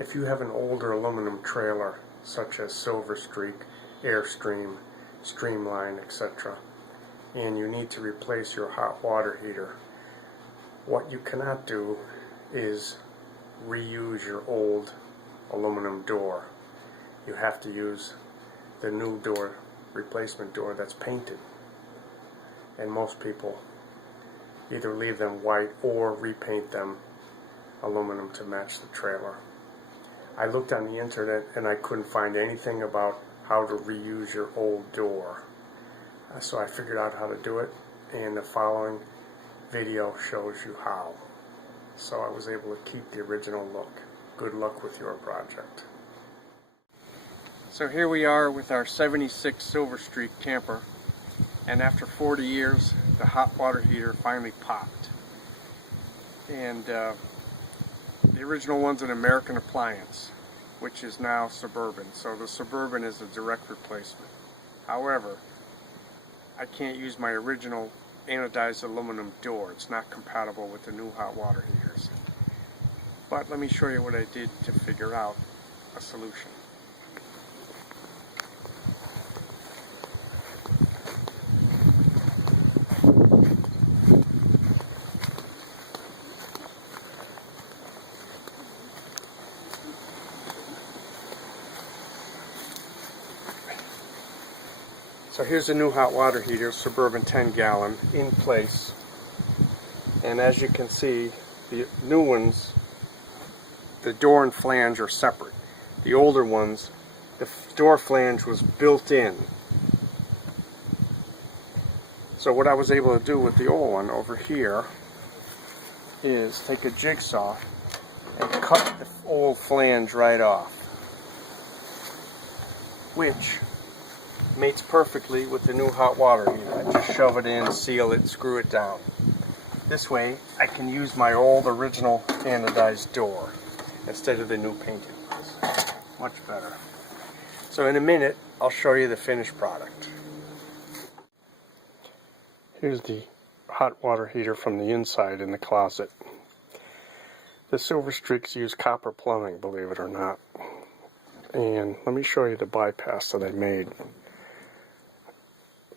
If you have an older aluminum trailer, such as Silver Streak, Airstream, Streamline, etc., and you need to replace your hot water heater, what you cannot do is reuse your old aluminum door. You have to use the new door, replacement door that's painted. And most people either leave them white or repaint them aluminum to match the trailer. I looked on the internet and I couldn't find anything about how to reuse your old door. So I figured out how to do it, and the following video shows you how. So I was able to keep the original look. Good luck with your project. So here we are with our 76 Silver Streak camper, and after 40 years the hot water heater finally popped. And the original one's an American Appliance, which is now Suburban, so the Suburban is a direct replacement. However, I can't use my original anodized aluminum door. It's not compatible with the new hot water heaters. But let me show you what I did to figure out a solution. So here's the new hot water heater, Suburban 10-gallon, in place. And as you can see, the new ones, the door and flange are separate. The older ones, the door flange was built in. So what I was able to do with the old one over here is take a jigsaw and cut the old flange right off, which mates perfectly with the new hot water heater. I just shove it in, seal it, screw it down. This way I can use my old original anodized door instead of the new painted ones. Much better. So in a minute I'll show you the finished product. Here's the hot water heater from the inside in the closet. The Silver Streaks use copper plumbing, believe it or not. And let me show you the bypass that I made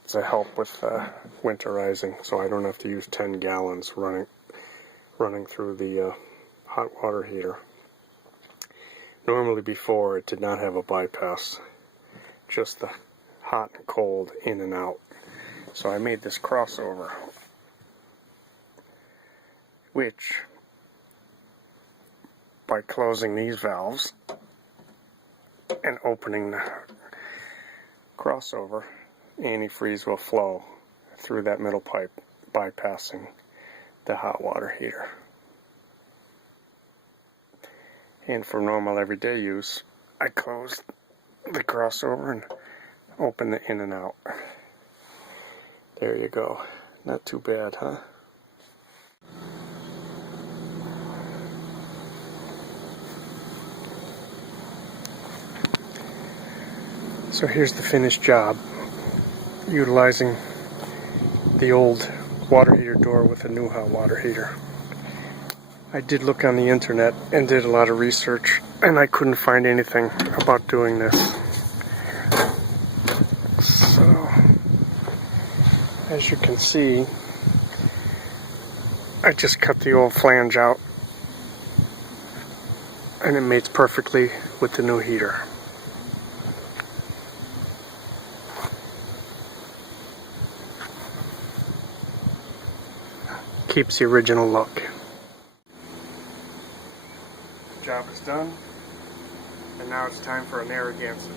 to help with winterizing, so I don't have to use 10 gallons running through the hot water heater. Normally before it did not have a bypass, just the hot and cold in and out. So I made this crossover, which by closing these valves and opening the crossover, antifreeze will flow through that middle pipe, bypassing the hot water heater. And for normal everyday use, I close the crossover and open the in and out. There you go. Not too bad, huh? So here's the finished job, utilizing the old water heater door with a new hot water heater. I did look on the internet and did a lot of research, and I couldn't find anything about doing this. So, as you can see, I just cut the old flange out, and it mates perfectly with the new heater. Keeps the original look. Job is done, and now it's time for a Narragansett.